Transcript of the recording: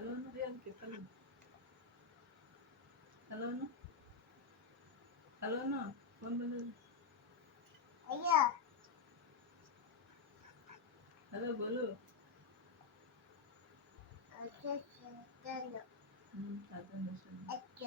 Halo no, yan kita lang. Halo no. Halo no. Phone bana. Halo bolo. Tatan na siya.